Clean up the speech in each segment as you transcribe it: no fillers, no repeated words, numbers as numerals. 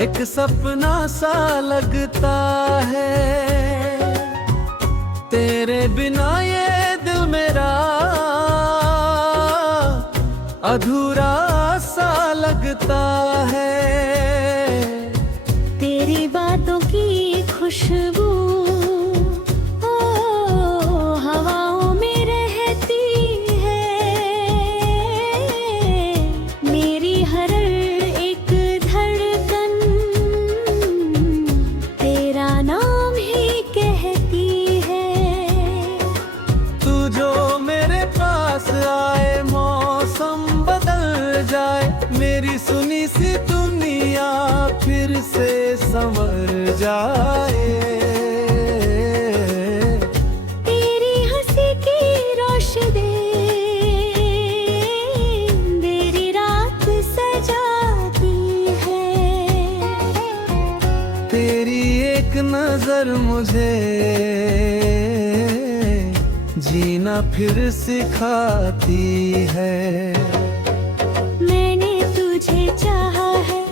एक सपना सा लगता है, तेरे बिना ये दिल मेरा अधूरा सा लगता है। तेरी बातों की खुशबू हवाओं में रहती है, मेरी हर एक धड़कन तेरा नाम ही कहती है। तू जो मेरे पास आए मौसम बदल जाए, मेरी सुनी सी दुनिया फिर से संवर जाए। तेरी हंसी की रोशनी मेरी रात सजाती है। तेरी एक नजर मुझे जीना फिर सिखाती है। मैंने तुझे चाहा है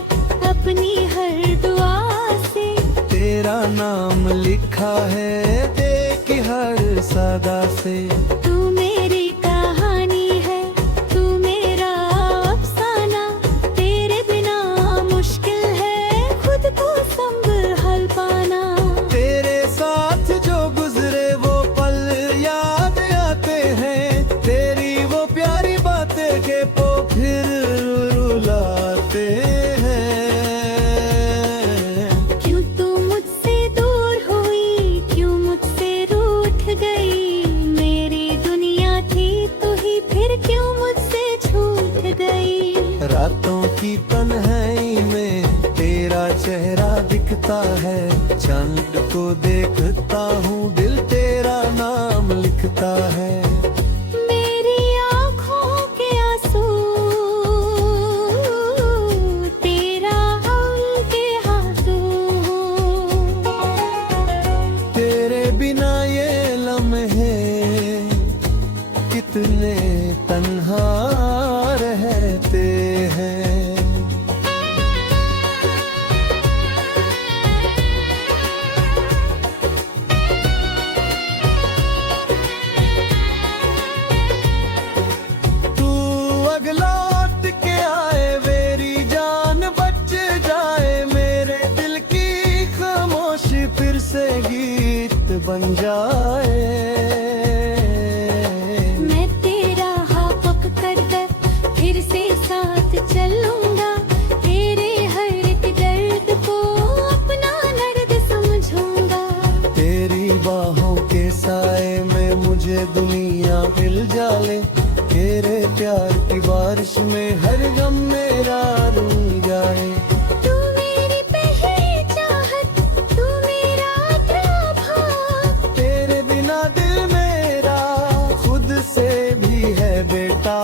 अपनी हर दुआ से, तेरा नाम लिखा है दिल की हर सदा से। तू मेरी कहानी है, तू मेरा अफसाना, तेरे बिना मुश्किल है खुद को संभाल पाना। तेरे साथ जो गुजरे वो पल याद आते हैं, तेरी वो प्यारी बातें के पो फिर रुलाते हैं। क्यों तू मुझसे दूर हुई, क्यों मुझसे रूठ गई, मेरी दुनिया थी तू ही फिर क्यों मुझसे छूट गई। रातों की तन्हाई में तेरा चेहरा दिखता है, चांद को देखता हूँ दिल तेरा नाम लिखता है। मेरी आँखों के आंसू तेरा उनके आंसू, तेरे बिना ये लम्हे कितने तन्हा रहते हैं। तू अगला लौट के आए, मेरी जान बच जाए, मेरे दिल की खामोशी फिर से गीत बन जाए। मैं तेरा हाँ पक कर फिर से साथ चलूंगा, तेरे हर एक दर्द को अपना दर्द समझूंगा। तेरी बाहों के साए में मुझे दुनिया मिल जाए, तेरे प्यार की बारिश में हर गम मेरा रुल जाए। तू मेरी पहली चाहत, तू मेरा अध्यापक, तेरे बिना दिल मेरा खुद से भी है बेटा।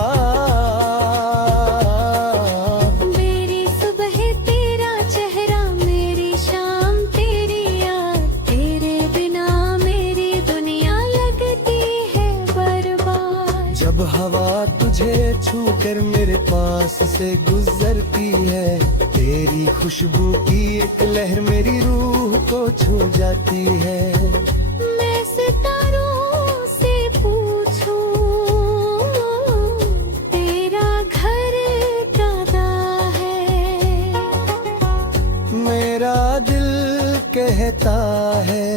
मेरी सुबह तेरा चेहरा, मेरी शाम तेरी याद, तेरे बिना मेरी दुनिया लगती है बर्बाद। जब हवा तुझे छू कर मेरे पास से गुजरती है, तेरी खुशबू की एक लहर मेरी रूह को छू जाती है। मैं सितारों से पूछूं तेरा घर कदा है, मेरा दिल कहता है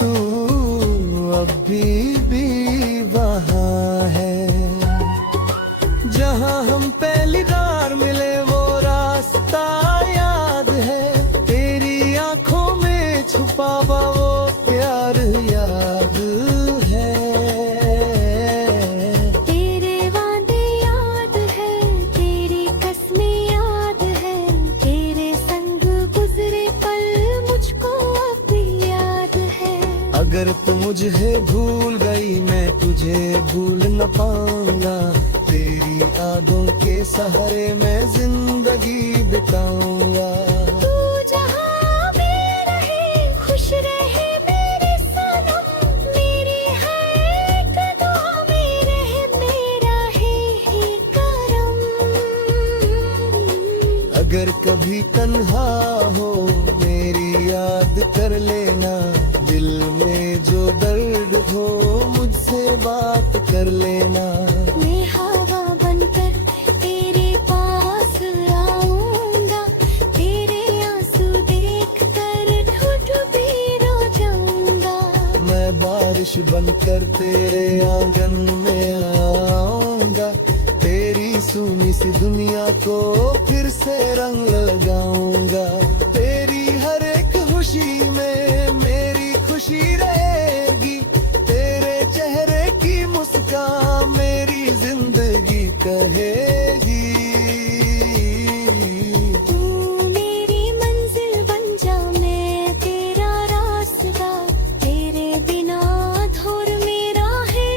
तू अभी भी वहाँ है। जहाँ हम पहली बार मिले वो रास्ता याद है, तेरी आंखों में छुपा हुआ वो प्यार याद है। तेरे वादे याद है, तेरी कसमें याद है, तेरे संग गुजरे पल मुझको अब भी याद है। अगर तू मुझे भूल गई मैं तुझे भूल न पाऊंगा, तेरी यादों के सहारे मैं जिंदगी बिताऊंगा। तू जहाँ भी रहे खुश रहे मेरे सनम, मेरी हर एक दुआ में रहे मेरा है करम। अगर कभी तन्हा हो मेरी याद कर लेना, दिल में जो दर्द हो मुझसे बात कर लेना। मैं हवा बनकर तेरे पास आऊंगा, तेरे आंसू देख कर ठुठ भी रो जाऊंगा। मैं बारिश बनकर तेरे आंगन में आऊंगा, तेरी सूनी सी दुनिया को फिर से रंग लगाऊंगा। तेरी हर एक खुशी में मेरी खुशी रहेगी, तेरे चेहरे की मुस्कान मेरी जिंदगी कहेगी। तू मेरी मंजिल बन जा, मैं तेरा रास्ता, तेरे बिना अधूर मेरा है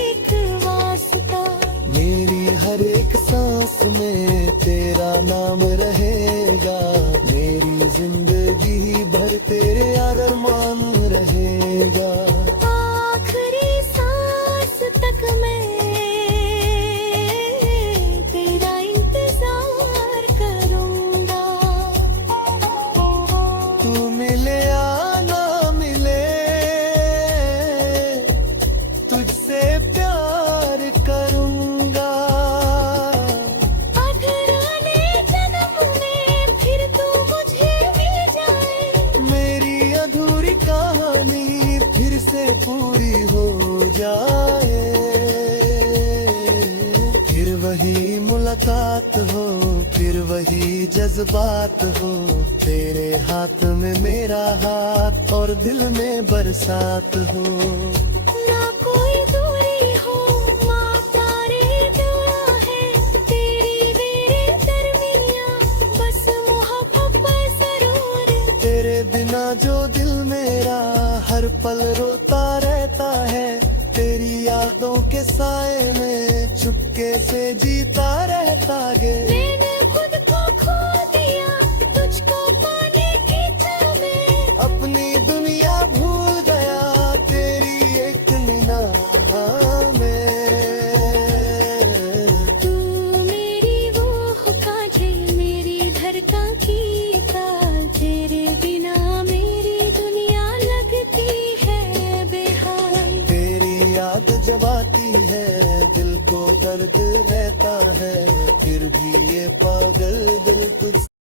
एक वास्ता। मेरी हर एक सांस में तेरा नाम रहेगा, मेरी जिंदगी भर तेरे अरमान रहेगा। आखिरी सांस तक मैं तेरा इंतजार करूंगा। तू मिले या ना मिले, तुझसे प्यार करूंगा। अगर आने जन्म में फिर तू मुझे मिल जाए, मेरी अधूरी कहानी फिर से पूरी हो जाए। फिर वही मुलाकात हो, फिर वही जज्बात हो, तेरे हाथ में मेरा हाथ और दिल में बरसात हो। ना कोई दूरी हो, माँ तारे दुआ है, तेरी मेरे दरमियाँ बस मोहब्बत जरूर। तेरे बिना जो दिल मेरा हर पल रोता रहता है, तेरी यादों के साए में चुपके से जीता रहता है। मैंने खुद को खो दिया तुझको पाने की चाह में, अपनी दुनिया भूल गया तेरी एक निगाह में। तू मेरी वो कांटे मेरी धड़का की ताल, तेरे बिना मेरी दुनिया लगती है बेहाल। तेरी याद जब आती है दिल को दर्द रहता है, फिर भी ये पागल दिल तुझ